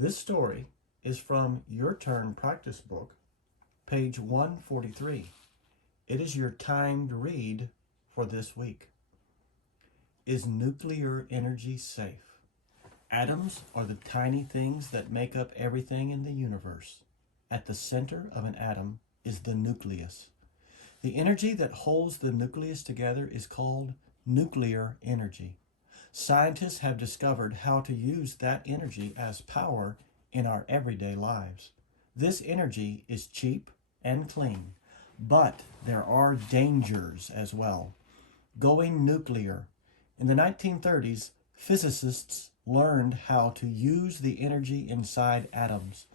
This story is from Your Turn Practice Book, page 143. It is your timed read for this week. Is nuclear energy safe? Atoms are the tiny things that make up everything in the universe. At the center of an atom is the nucleus. The energy that holds the nucleus together is called nuclear energy. Scientists have discovered how to use that energy as power in our everyday lives. This energy is cheap and clean, but there are dangers as well. Going nuclear. In the 1930s, physicists learned how to use the energy inside atoms.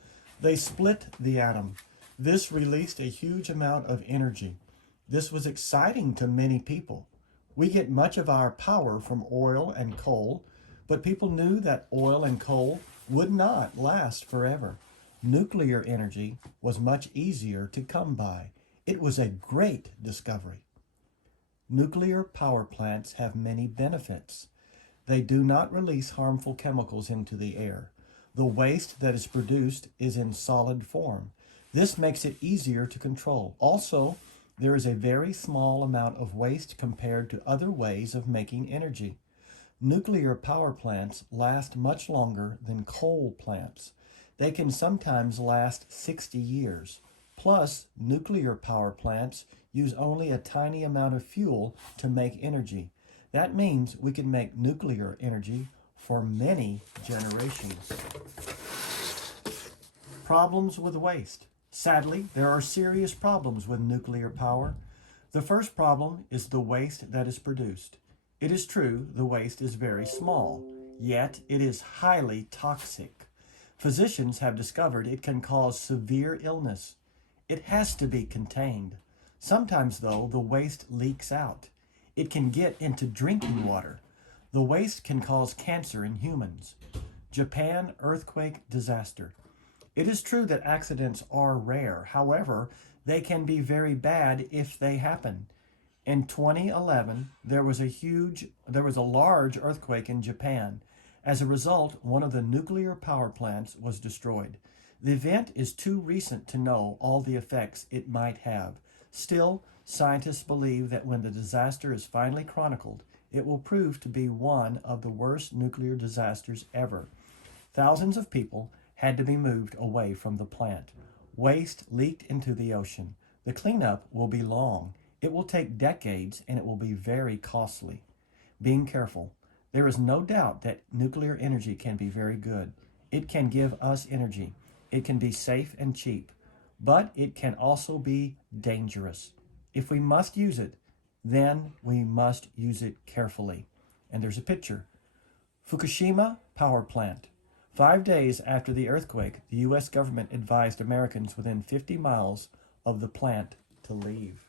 They split the atom. This released a huge amount of energy. This was exciting to many people. We get much of our power from oil and coal, but people knew that oil and coal would not last forever. Nuclear energy was much easier to come by. It was a great discovery. Nuclear power plants have many benefits. They do not release harmful chemicals into the air. The waste that is produced is in solid form. This makes it easier to control. Also, there is a very small amount of waste compared to other ways of making energy. Nuclear power plants last much longer than coal plants. They can sometimes last 60 years. Plus, nuclear power plants use only a tiny amount of fuel to make energy. That means we can make nuclear energy for many generations. Problems with waste. Sadly, there are serious problems with nuclear power. The first problem is the waste that is produced. It is true the waste is very small, yet it is highly toxic. Physicians have discovered it can cause severe illness. It has to be contained. Sometimes, though, the waste leaks out. It can get into drinking water. The waste can cause cancer in humans. Japan earthquake disaster. It is true that accidents are rare. However, they can be very bad if they happen. In 2011, there was a large earthquake in Japan. As a result, one of the nuclear power plants was destroyed. The event is too recent to know all the effects it might have. Still, scientists believe that when the disaster is finally chronicled, it will prove to be one of the worst nuclear disasters ever. Thousands of people had to be moved away from the plant. Waste leaked into the ocean. The cleanup will be long. It will take decades and it will be very costly. Being careful. There is no doubt that nuclear energy can be very good. It can give us energy. It can be safe and cheap, but it can also be dangerous. If we must use it, then we must use it carefully. And there's a picture. Fukushima power plant. 5 days after the earthquake, the U.S. government advised Americans within 50 miles of the plant to leave.